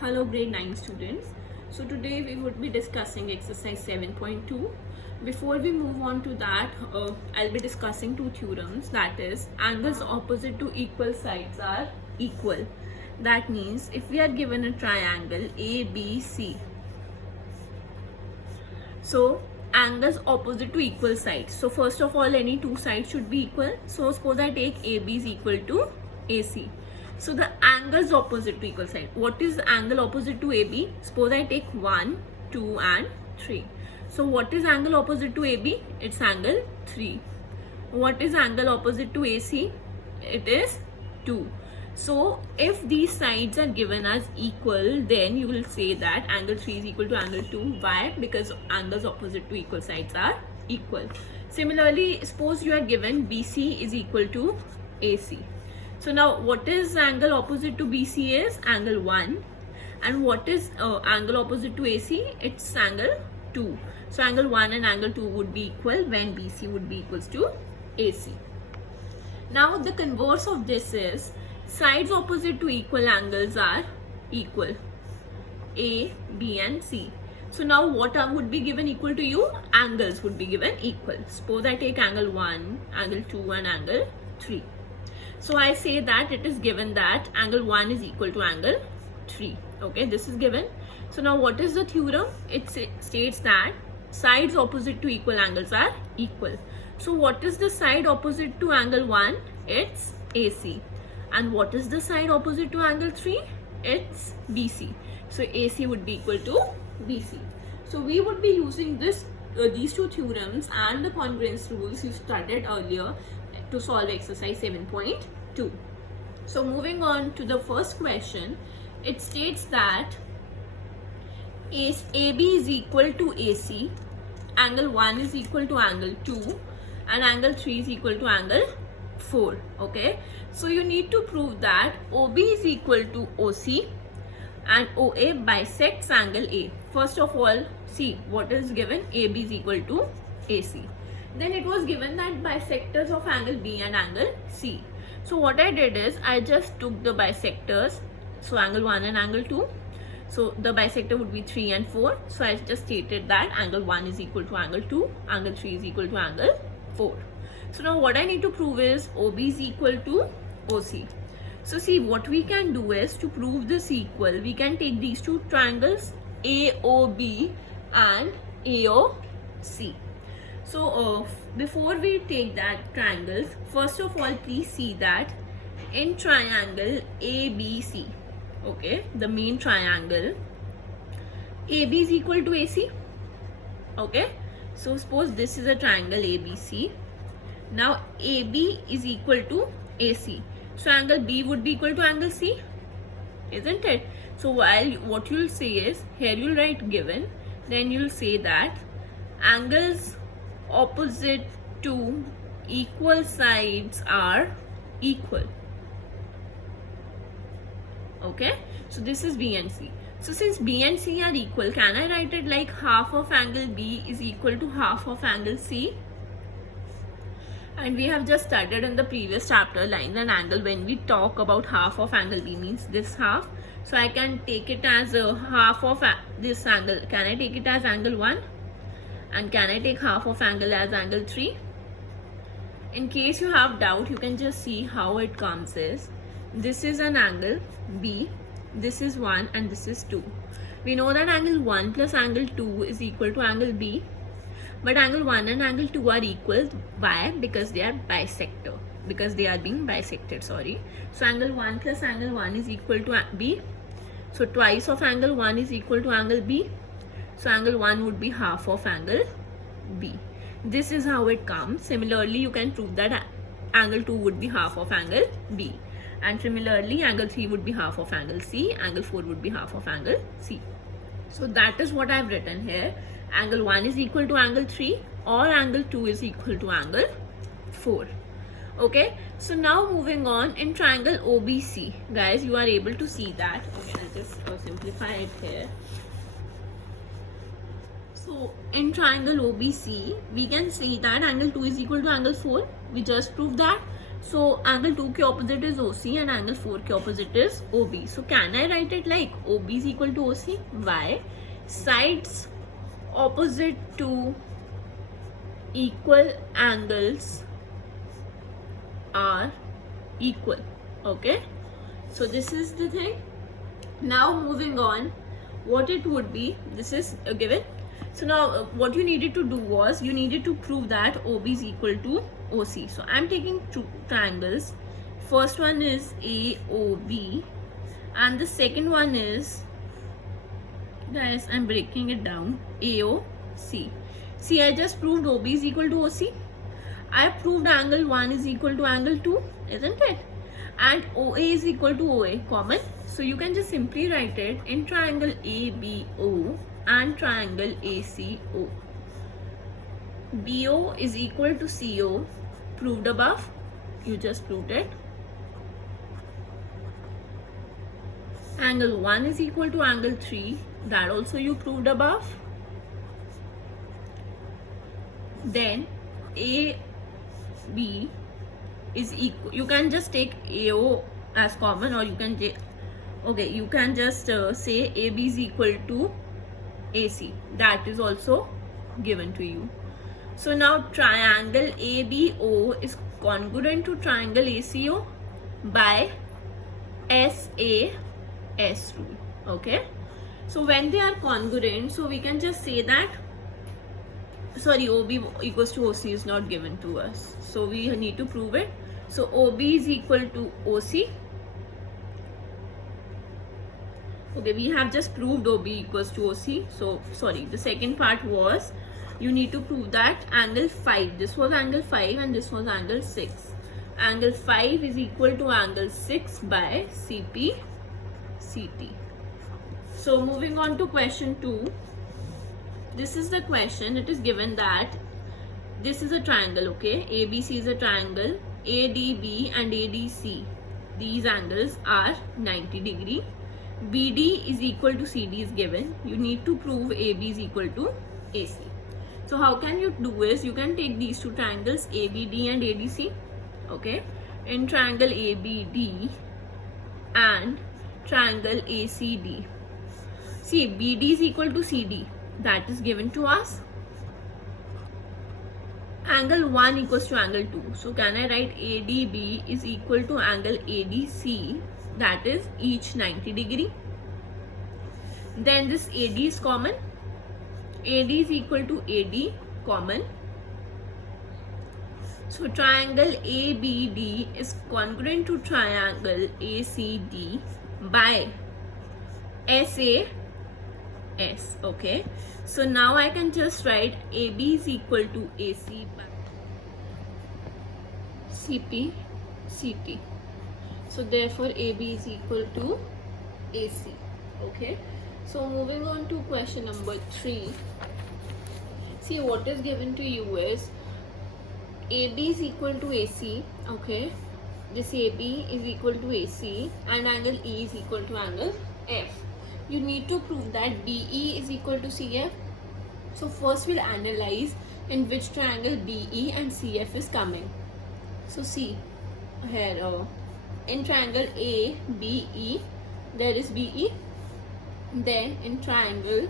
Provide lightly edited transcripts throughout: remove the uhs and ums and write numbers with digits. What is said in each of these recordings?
Hello grade 9 students. So today we would be discussing exercise 7.2. Before we move on to that, I'll be discussing two theorems, that is angles opposite to equal sides are equal. That means if we are given a triangle ABC, so angles opposite to equal sides. So first of all, any two sides should be equal. So suppose I take AB is equal to AC. So the angles opposite to equal side. What is the angle opposite to AB? Suppose I take 1, 2 and 3. So what is angle opposite to AB? It's angle 3. What is angle opposite to AC? It is 2. So if these sides are given as equal, then you will say that angle 3 is equal to angle 2. Why? Because angles opposite to equal sides are equal. Similarly, suppose you are given BC is equal to AC. So now what is angle opposite to BC is angle 1, and what is angle opposite to AC? It's angle 2. So angle 1 and angle 2 would be equal when BC would be equals to AC. Now the converse of this is sides opposite to equal angles are equal, A, B and C. So now what would be given equal to you? Angles would be given equal. Suppose I take angle 1, angle 2 and angle 3. So I say that it is given that angle 1 is equal to angle 3. Okay, this is given. So now what is the theorem? It states that sides opposite to equal angles are equal. So what is the side opposite to angle 1? It's AC. And what is the side opposite to angle 3? It's BC. So AC would be equal to BC. So we would be using these two theorems and the congruence rules you studied earlier to solve exercise 7.2. So moving on to the first question, it states that AB is equal to AC, angle 1 is equal to angle 2 and angle 3 is equal to angle 4. Okay, so you need to prove that OB is equal to OC and OA bisects angle A. First of all, see what is given. AB is equal to AC. Then it was given that bisectors of angle B and angle C. So what I did is I just took the bisectors, so angle 1 and angle 2. So the bisector would be 3 and 4. So I just stated that angle 1 is equal to angle 2, angle 3 is equal to angle 4. So now what I need to prove is OB is equal to OC. So see, what we can do is to prove this equal, we can take these two triangles AOB and AOC. So before we take that triangles, first of all please see that in triangle ABC, okay, the main triangle, AB is equal to AC. Okay, so suppose this is a triangle ABC. Now AB is equal to AC. So angle B would be equal to angle C, isn't it? So while what you'll say is, here you'll write given, then you'll say that angles opposite to equal sides are equal. Okay, so this is B and C. So since B and C are equal, can I write it like half of angle B is equal to half of angle C? And we have just studied in the previous chapter line and angle, when we talk about half of angle B means this half. So I can take it as a half of this angle. Can I take it as angle 1? And can I take half of angle as angle 3? In case you have doubt, you can just see how it comes is, this is an angle B, this is 1 and this is 2. We know that angle 1 plus angle 2 is equal to angle B. But angle 1 and angle 2 are equal. Why? Because they are bisector. Because they are being bisected, sorry. So angle 1 plus angle 1 is equal to B. So twice of angle 1 is equal to angle B. So angle 1 would be half of angle B. This is how it comes. Similarly, you can prove that angle 2 would be half of angle B. And similarly, angle 3 would be half of angle C. Angle 4 would be half of angle C. So that is what I have written here. Angle 1 is equal to angle 3 or angle 2 is equal to angle 4. Okay, so now moving on, in triangle OBC, guys, you are able to see that. Okay, I'll just simplify it here. So in triangle OBC, we can see that angle 2 is equal to angle 4. We just proved that. So angle 2 के opposite is OC and angle 4 के opposite is OB. So can I write it like OB is equal to OC? Why? Sides opposite to equal angles are equal. Okay, so this is the thing. Now moving on, what it would be, this is a given. So now what you needed to do was you needed to prove that OB is equal to OC. So I'm taking two triangles. First one is AOB and the second one is, guys, I'm breaking it down, AOC. See, I just proved OB is equal to OC. I proved angle 1 is equal to angle 2, isn't it? And OA is equal to OA, common. So you can just simply write it in triangle ABO and triangle ACO. BO is equal to CO, proved above. You just proved it. Angle 1 is equal to angle 3, that also you proved above. Then AB is equal, you can just take AO as common, or you can you can just say AB is equal to AC, that is also given to you. So now triangle ABO is congruent to triangle ACO by SAS rule. Okay, so when they are congruent, so we can just say that, sorry, OB equals to OC is not given to us, so we need to prove it. So OB is equal to OC. Okay, we have just proved OB equals to OC. So sorry, the second part was you need to prove that angle 5, this was angle 5 and this was angle 6. Angle 5 is equal to angle 6 by CP CT. So moving on to question 2. This is the question. It is given that this is a triangle, okay? ABC is a triangle. ADB and ADC, these angles are 90 degree. BD is equal to CD is given. You need to prove AB is equal to AC. So how can you do is, you can take these two triangles ABD and ADC, okay? In triangle ABD and triangle ACD. See, BD is equal to CD, that is given to us. Angle 1 equals to angle 2. So can I write ADB is equal to angle ADC, that is each 90 degree. Then this AD is common. AD is equal to AD, common. So triangle ABD is congruent to triangle ACD by SAS. Okay, so now I can just write AB is equal to AC by CP CT. So therefore AB is equal to AC. Okay, so moving on to question number 3. See, what is given to you is AB is equal to AC. Okay, this AB is equal to AC and angle E is equal to angle F. You need to prove that BE is equal to CF. So first we'll analyze in which triangle BE and CF is coming. So see here, in triangle ABE there is BE, then in triangle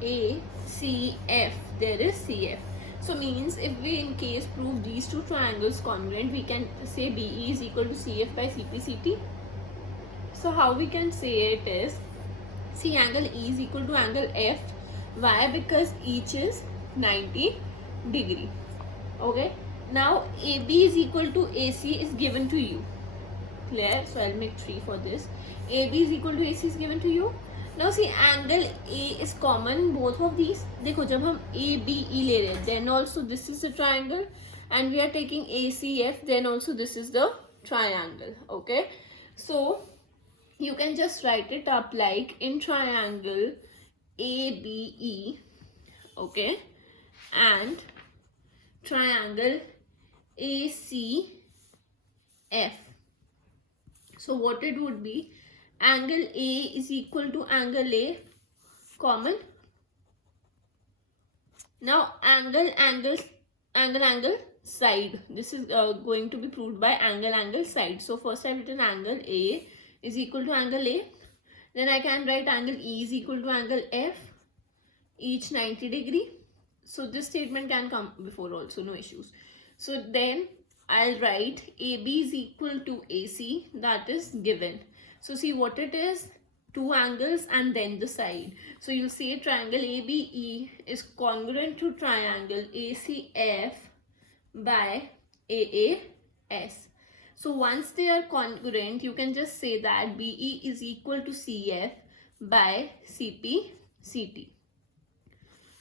ACF there is CF. So means if we in case prove these two triangles congruent, we can say BE is equal to CF by CPCT. So how we can say it is, see, angle E is equal to angle F. Why? Because each is 90 degree. Okay, now AB is equal to AC is given to you. Clear? So I'll make 3 for this. AB is equal to AC is given to you. Now see, angle A is common, both of these. देखो, जब हम ABE ले रहे हैं, then also this is a triangle, and we are taking ACF, then also this is the triangle. Okay, so you can just write it up like in triangle ABE, okay, and triangle ACF. So what it would be, angle A is equal to angle A, common. Now angle side. This is going to be proved by angle, side. So first I written angle A is equal to angle A. Then I can write angle E is equal to angle F, each 90 degree. So this statement can come before also, no issues. So then I'll write AB is equal to AC, that is given. So see what it is, two angles and then the side. So you'll say triangle ABE is congruent to triangle ACF by AAS. So once they are congruent, you can just say that BE is equal to CF by CP/CT.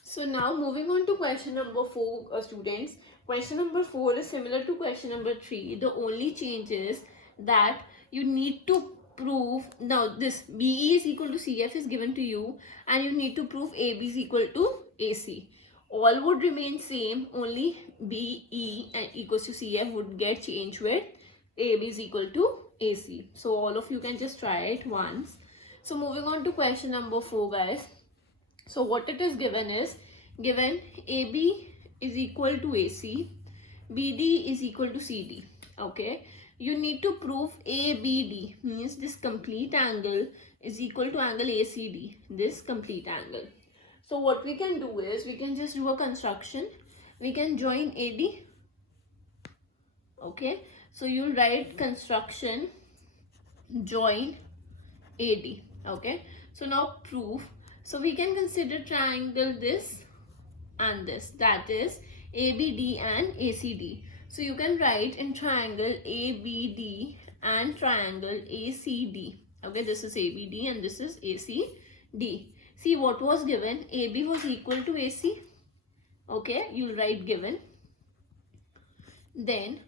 So now moving on to question number 4, students. Question number 4 is similar to question number 3. The only change is that you need to prove, now this BE is equal to CF is given to you and you need to prove AB is equal to AC. All would remain same, only BE and equals to CF would get changed with AB is equal to AC. So all of you can just try it once. So moving on to question number 4, guys. So what it is given is, given AB is equal to AC, BD is equal to CD. Okay, you need to prove ABD, means this complete angle is equal to angle ACD, this complete angle. So what we can do is, we can just do a construction. We can join AD. Okay, so you'll write construction join AD. Okay, so now proof. So we can consider triangle this and this, that is ABD and ACD. So you can write in triangle ABD and triangle ACD. Okay, this is ABD and this is ACD. See what was given, AB was equal to AC. Okay, you'll write given. Then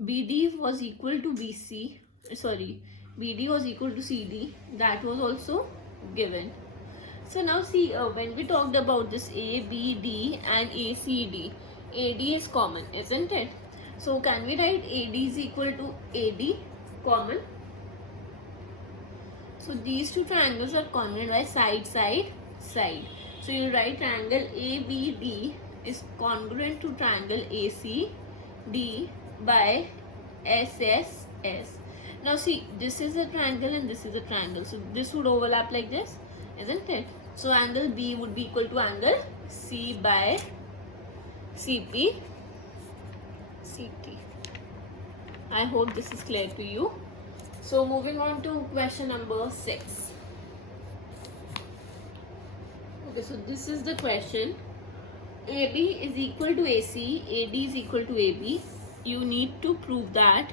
BD was equal to BD was equal to CD, that was also given. So now see, when we talked about this ABD and ACD, AD is common, isn't it? So can we write AD is equal to AD common? So these two triangles are common by side. So you write triangle ABD is congruent to triangle ACD by SSS. Now see, this is a triangle and this is a triangle. So this would overlap like this, isn't it? So angle B would be equal to angle C by CP/CT. I hope this is clear to you. So moving on to question number 6. Okay, so this is the question. AB is equal to AC, AD is equal to AB. You need to prove that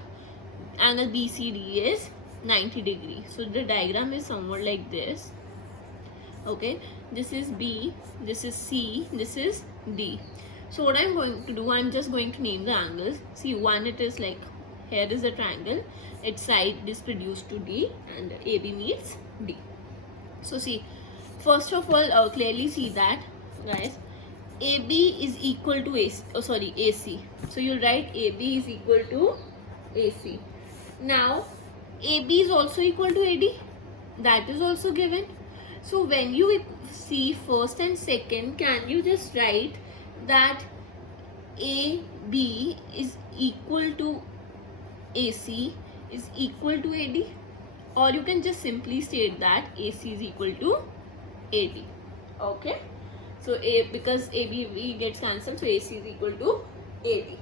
angle BCD is 90 degrees. So the diagram is somewhat like this. Okay, this is B, this is C, this is D. So what I'm going to do, I'm just going to name the angles. See, one, it is like, here is a triangle, its side is produced to D and AB meets D. So see, first of all, clearly see that, guys, AB is equal to AC. So you'll write AB is equal to AC. Now, AB is also equal to AD, that is also given. So when you see first and second, can you just write that AB is equal to AC is equal to AD, or you can just simply state that AC is equal to AD. Okay, so because AB gets cancelled, so AC is equal to AD.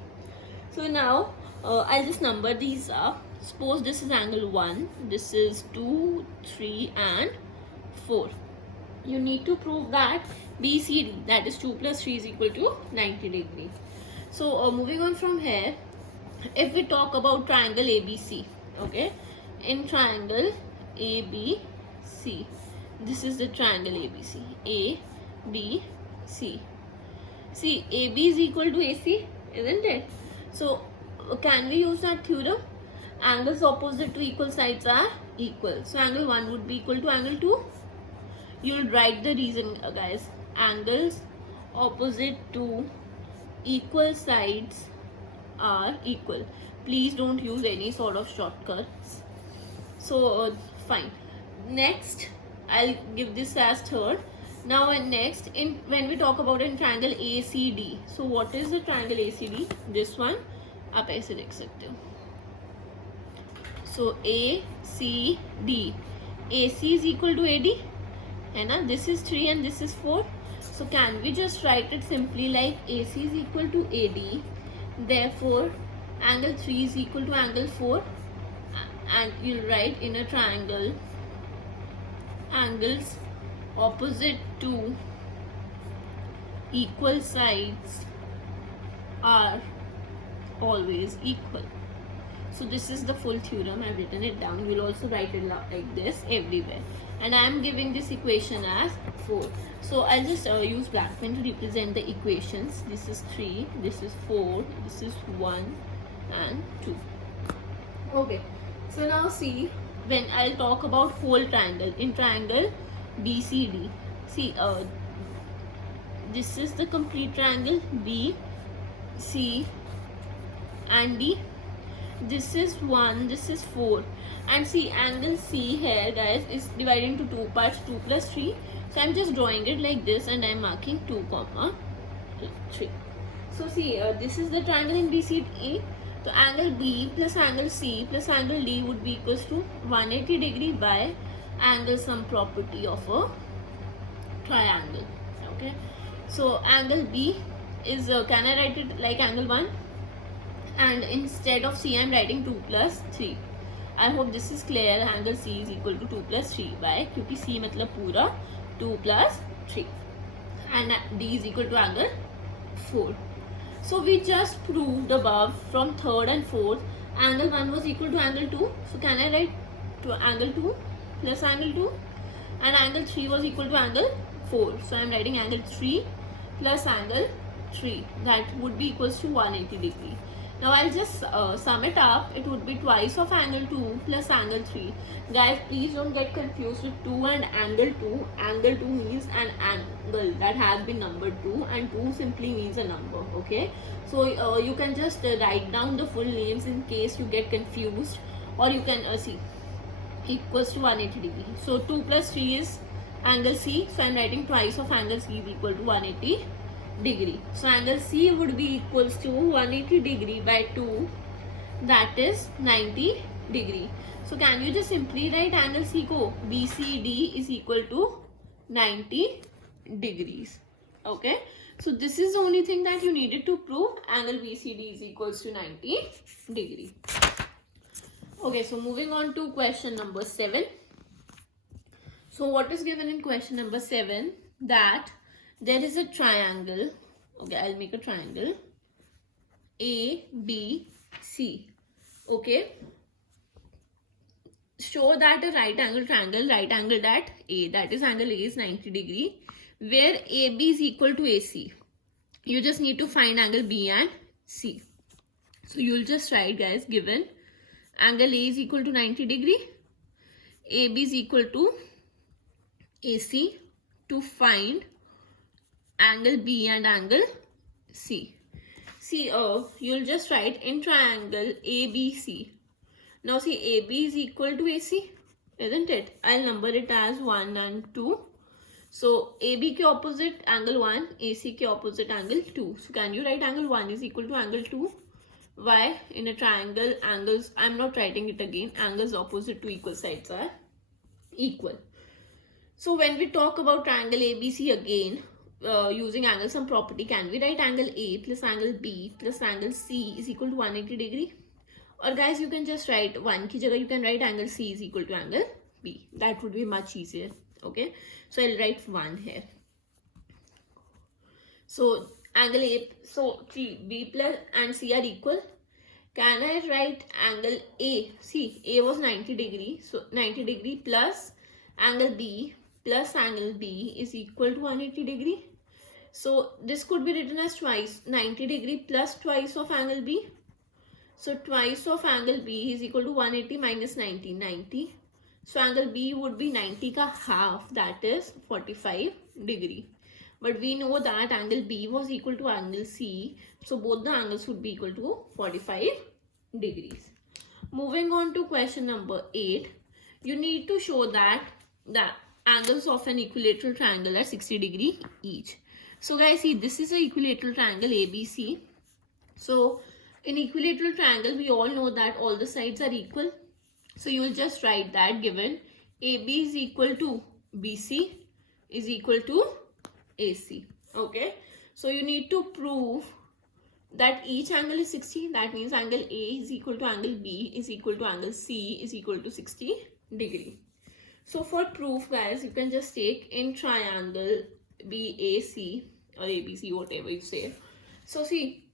So now I'll just number these up. Suppose this is angle 1, this is 2, 3 and 4. You need to prove that BCD, that is 2 plus 3, is equal to 90 degrees. So moving on from here, if we talk about triangle ABC, okay, in triangle ABC, this is the triangle ABC, ABC. See, AB is equal to AC, isn't it? So can we use that theorem? Angles opposite to equal sides are equal. So angle 1 would be equal to angle 2. You'll write the reason, guys. Angles opposite to equal sides are equal. Please don't use any sort of shortcuts. So fine. Next, I'll give this as third. Now and next, when we talk about a triangle ACD, so what is the triangle ACD? This one आप ऐसे देख सकते हो. So ACD, AC is equal to AD, है ना? This is 3 and this is 4. So can we just write it simply like AC is equal to AD, therefore angle 3 is equal to angle 4, and you'll write in a triangle angles opposite to equal sides are always equal. So this is the full theorem. I've written it down. You'll also write it like this everywhere. And I'm giving this equation as 4. So I'll just use black pen to represent the equations. This is 3, this is 4, this is 1 and 2. Okay. So now see, when I'll talk about whole triangle, in triangle BCD, see, this is the complete triangle B, C and D. This is 1, this is 4, and see, angle C here, guys, is divided into 2 parts, 2 plus 3. So I'm just drawing it like this and I'm marking 2, 3. So see, this is the triangle in BCD. So angle B plus angle C plus angle D would be equals to 180 degree by angle sum property of a triangle. Okay, so angle B is, can I write it like angle 1? And instead of C, I'm writing 2 plus 3. I hope this is clear. Angle C is equal to 2 plus 3 by, क्योंकि C मतलब पूरा 2 plus 3, and D is equal to angle 4. So we just proved above from third and fourth, angle 1 was equal to angle 2. So can I write to angle 2 plus angle 2, and angle 3 was equal to angle 4. So I'm writing angle 3 plus angle 3. That would be equals to 180 degree. Now I'll just sum it up. It would be twice of angle 2 plus angle 3. Guys, please don't get confused with 2 and angle 2. Angle 2 means an angle that has been numbered 2, and 2 simply means a number. Okay, so you can just write down the full names in case you get confused, or you can see equals to 180 degree. So 2 plus 3 is angle C. So I'm writing twice of angle C is equal to 180 degree. So angle C would be equals to 180 degree by 2, that is 90 degree. So can you just simply write angle C ko BCD is equal to 90 degrees. Okay, so this is the only thing that you needed to prove. Angle BCD is equals to 90 degree. Okay, so moving on to question number 7. So what is given in question number 7? That there is a triangle. Okay, I'll make a triangle A, B, C. Okay, show that a right angle triangle, right angled at A, that is angle A is 90 degree, where AB is equal to AC. You just need to find angle B and C. So you'll just write, guys, given angle A is equal to 90 degree, AB is equal to AC, to find angle B and angle C. See, you'll just write in triangle ABC. Now see, AB is equal to AC, isn't it? I'll number it as 1 and 2. So AB ke opposite angle 1, AC ke opposite angle 2. So can you write angle 1 is equal to angle 2? Why? In a triangle, angles, I'm not writing it again, angles opposite to equal sides are equal. So when we talk about triangle ABC again, using angle sum property, can we write angle A plus angle B plus angle C is equal to 180 degree? Or guys, you can just write 1 ki jagah you can write angle C is equal to angle B. That would be much easier. Okay, so I'll write 1 here. So angle A, so B plus and C are equal. Can I write angle A? See, A was 90 degree, so 90 degree plus angle B plus angle B is equal to 180 degree. So this could be written as twice, 90 degree plus twice of angle B. So twice of angle B is equal to 180 minus 90, 90. So angle B would be 90 ka half, that is 45 degree. But we know that angle B was equal to angle C. So both the angles would be equal to 45 degrees. Moving on to question number 8. You need to show that the angles of an equilateral triangle are 60 degree each. So guys, see, this is an equilateral triangle ABC. So in equilateral triangle, we all know that all the sides are equal. So you will just write that given AB is equal to BC is equal to AC. Okay. So you need to prove that each angle is 60. That means angle A is equal to angle B is equal to angle C is equal to 60 degree. So for proof, guys, you can just take in triangle BAC or ABC, whatever you say. So see,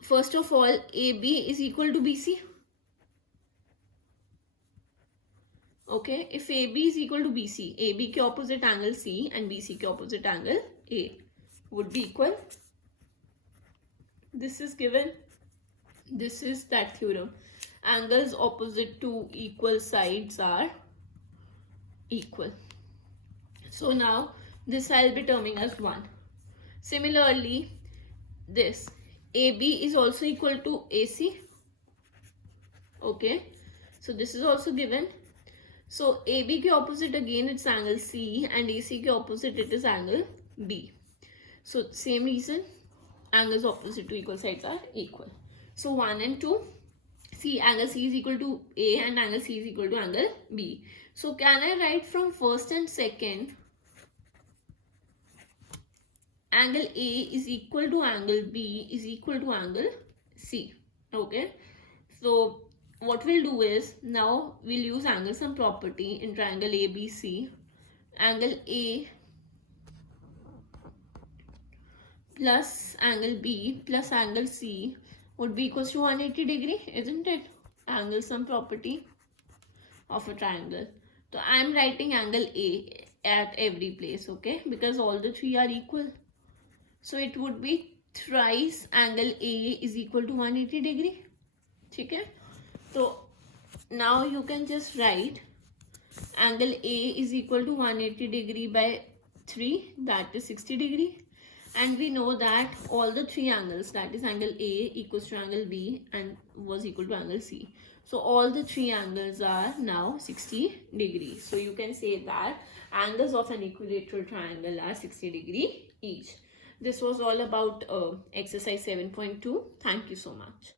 first of all, AB is equal to BC. Okay, if AB is equal to BC, AB ke opposite angle C and BC ke opposite angle A would be equal. This is given. This is that theorem. Angles opposite to equal sides are equal. So now this I'll be terming as 1. Similarly, this AB is also equal to AC. Okay, so this is also given. So AB ke opposite again it's angle C and AC ke opposite it is angle B. So same reason, angles opposite to equal sides are equal. So 1 and 2, see, angle C is equal to A and angle C is equal to angle B. So can I write from first and second, angle A is equal to angle B is equal to angle C. Okay. So what we'll do is, now we'll use angle sum property in triangle ABC. Angle A plus angle B plus angle C would be equals to 180 degree, isn't it? Angle sum property of a triangle. So I'm writing angle A at every place, okay? Because all the three are equal. So it would be thrice angle A is equal to 180 degree. Okay? So now you can just write angle A is equal to 180 degree by 3, that is 60 degree. And we know that all the three angles, that is angle A equals to angle B and was equal to angle C. So all the three angles are now 60 degrees. So you can say that angles of an equilateral triangle are 60 degree each. This was all about exercise 7.2. Thank you so much.